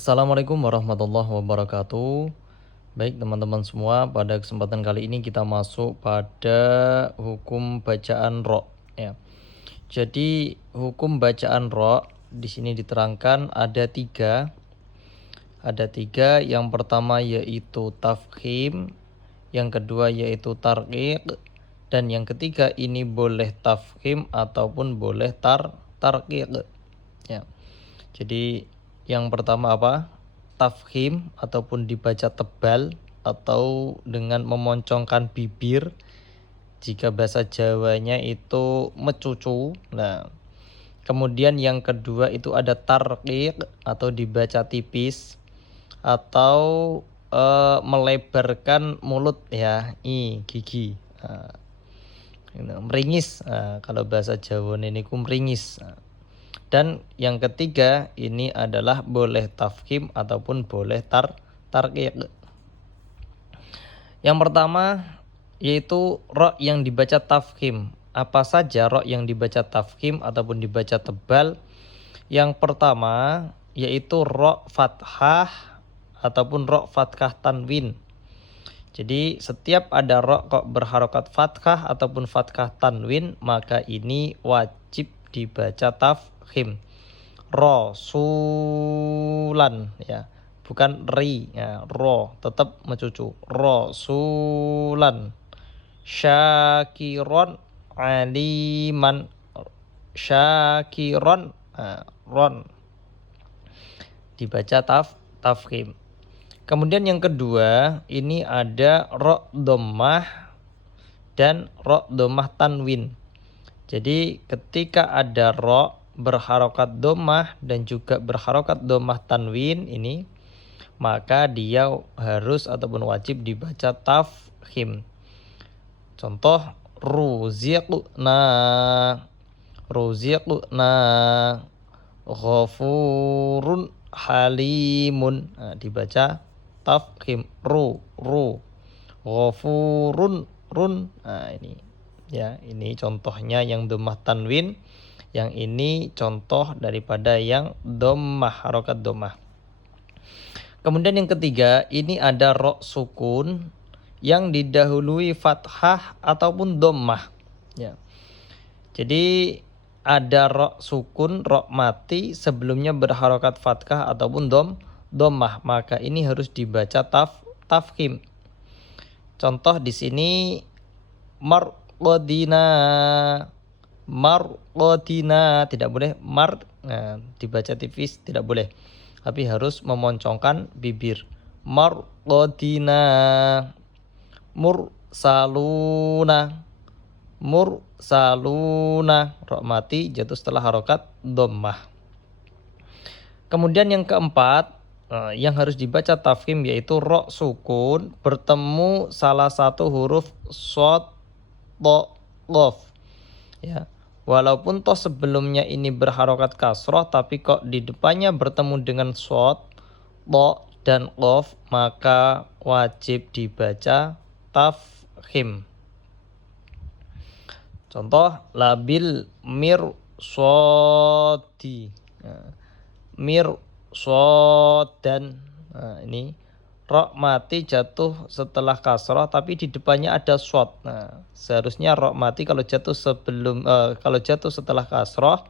Assalamualaikum warahmatullahi wabarakatuh. Baik teman-teman semua, pada kesempatan kali ini kita masuk pada hukum bacaan ro. Ya. Jadi hukum bacaan ro di sini diterangkan ada tiga. Ada tiga. Yang pertama yaitu tafkhim, yang kedua yaitu tarqiq, dan yang ketiga ini boleh tafkhim ataupun boleh tarqiq. Ya. Jadi yang pertama apa? Tafkhim ataupun dibaca tebal atau dengan memoncongkan bibir. Jika bahasa Jawanya itu mecucu. Nah, kemudian yang kedua itu ada tarqiq atau dibaca tipis atau melebarkan mulut ya, gigi. Meringis. Kalau bahasa Jawa ini meringis. Dan yang ketiga ini adalah boleh tafkhim ataupun boleh tarqiq. Yang pertama yaitu ro yang dibaca tafkhim. Apa saja ro yang dibaca tafkhim ataupun dibaca tebal? Yang pertama yaitu ro fathah ataupun ro fathah tanwin. Jadi setiap ada ro kok berharokat fathah ataupun fathah tanwin, maka ini wajib dibaca tafkhim. Rasulan ya, bukan ri ya, ro tetap mencucu. Rasulan. Syakiron aliman. Syakiron ron dibaca tafkhim. Kemudian yang kedua ini ada ro dhammah dan ro dhammah tanwin. Jadi ketika ada ro berharokat dhammah dan juga berharokat dhammah tanwin ini, maka dia harus ataupun wajib dibaca tafkhim. Contoh ruziqna, ruziqna, ghafurun halimun. Dibaca tafkhim ru ghafurun run. Ini ya, ini contohnya yang dhammah tanwin, yang ini contoh daripada yang dhammah, harokat dhammah. Kemudian yang ketiga ini ada ro sukun yang didahului fathah ataupun dhammah ya. Jadi ada ro sukun, ro mati sebelumnya berharokat fathah ataupun dhammah, maka ini harus dibaca tafkhim. Contoh di sini marqadina, marqadina tidak boleh dibaca tipis, tidak boleh, tapi harus memoncongkan bibir. Marqadina. Mursaluna, mursaluna, ro mati jatuh setelah harokat dhammah. Kemudian yang keempat yang harus dibaca tafkhim yaitu ro sukun bertemu salah satu huruf shad, to, qaf ya. Walaupun toh sebelumnya ini berharokat kasroh, tapi kok di depannya bertemu dengan shad, to, dan qaf, maka wajib dibaca tafkhim. Contoh labil mirsodi, mirsodan. Ini ro mati jatuh setelah kasroh tapi di depannya ada shad. Seharusnya ro mati kalau jatuh setelah kasroh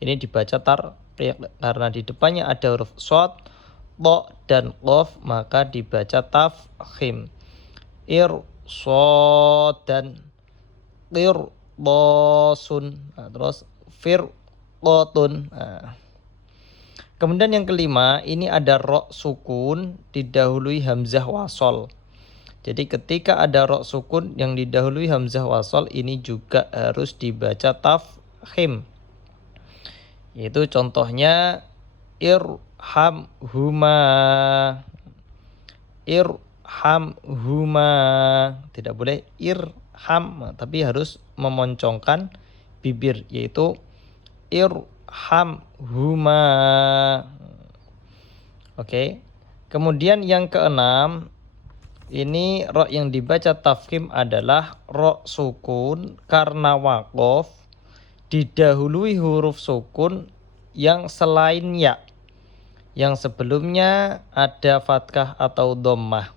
ini dibaca tarqiq, karena di depannya ada huruf shad, to, dan qaf, maka dibaca tafkhim. Irsodan, qirdosun, terus firqotun. Kemudian yang kelima ini ada ro sukun didahului hamzah wasol. Jadi ketika ada ro sukun yang didahului hamzah wasol, ini juga harus dibaca tafkhim. Yaitu contohnya irhamhuma, irhamhuma, tidak boleh irham, tapi harus memoncongkan bibir, yaitu irhamhuma. Oke. Kemudian yang keenam ini ro yang dibaca tafkhim adalah ro sukun karena waqaf didahului huruf sukun yang selain ya, yang sebelumnya ada fathah atau dhammah.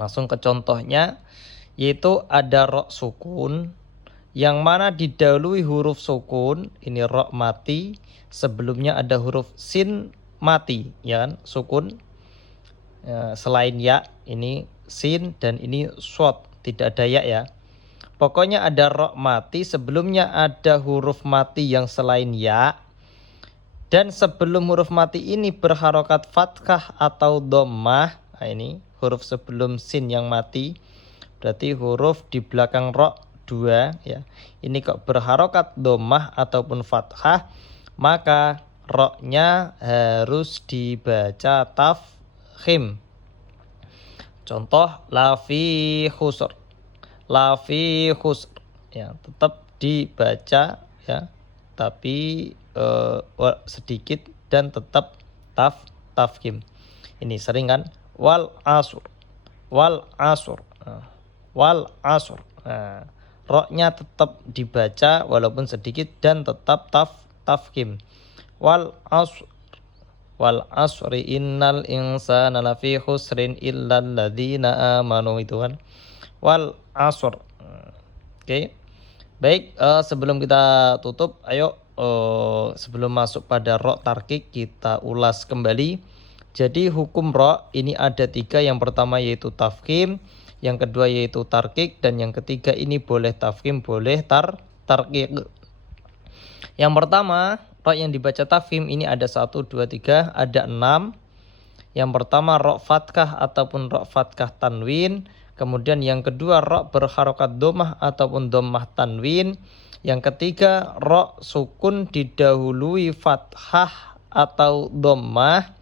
Langsung ke contohnya, yaitu ada ro sukun yang mana didahului huruf sukun, ini ro mati, sebelumnya ada huruf sin mati, ya kan? Sukun selain ya, ini sin dan ini shod, tidak ada ya. Pokoknya ada ro mati, sebelumnya ada huruf mati yang selain ya, dan sebelum huruf mati ini berharokat fathah atau dhammah. Nah, ini huruf sebelum sin yang mati, berarti huruf di belakang ro 2 ya. Ini kok berharokat dhammah ataupun fathah, maka ro-nya harus dibaca tafkhim. Contoh lafi khusr. Lafi khusr ya, tetap dibaca ya, tapi sedikit dan tetap tafkhim. Ini sering kan, wal asur, wal asur, wal asur. Nah, ro-nya tetap dibaca walaupun sedikit dan tetap tafkhim. Wal asr, wal asri innal insana lafi khusrin illal ladzina amanu, itu kan wal asr. Oke. Baik, sebelum kita tutup, ayo sebelum masuk pada ro tarkik kita ulas kembali. Jadi hukum ro ini ada 3. Yang pertama yaitu tafkhim, yang kedua yaitu tarkik, dan yang ketiga ini boleh tafkhim, boleh tarkik. Yang pertama, ro yang dibaca tafkhim ini ada 1, 2, 3, ada 6. Yang pertama ro fathah ataupun ro fathah tanwin. Kemudian yang kedua ro berharokat dhammah ataupun dhammah tanwin. Yang ketiga ro sukun didahului fathah atau dhammah.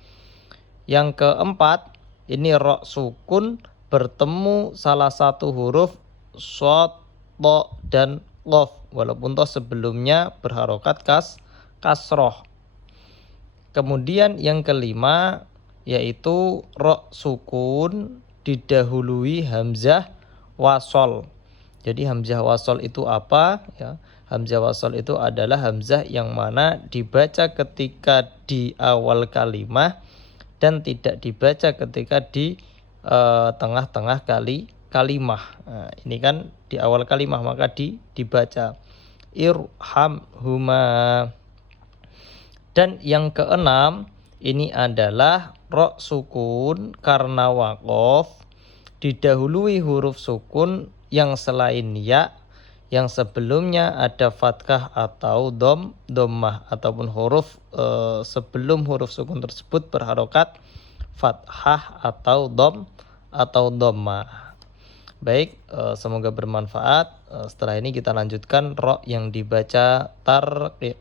Yang keempat ini ro sukun bertemu salah satu huruf shad, to, dan qaf, walaupun toh sebelumnya berharokat kasroh. Kemudian yang kelima yaitu ro sukun didahului hamzah wasol. Jadi hamzah wasol itu apa ya? Hamzah wasol itu adalah hamzah yang mana dibaca ketika di awal kalimah dan tidak dibaca ketika di tengah-tengah kalimah. Nah, ini kan di awal kalimah maka dibaca irhamhuma. Dan yang keenam ini adalah ro sukun karena waqaf didahului huruf sukun yang selain ya, yang sebelumnya ada fathah atau dhammah ataupun huruf sebelum huruf sukun tersebut berharokat fathah atau dhammah. Baik, semoga bermanfaat. Setelah ini kita lanjutkan ro yang dibaca tarqiq.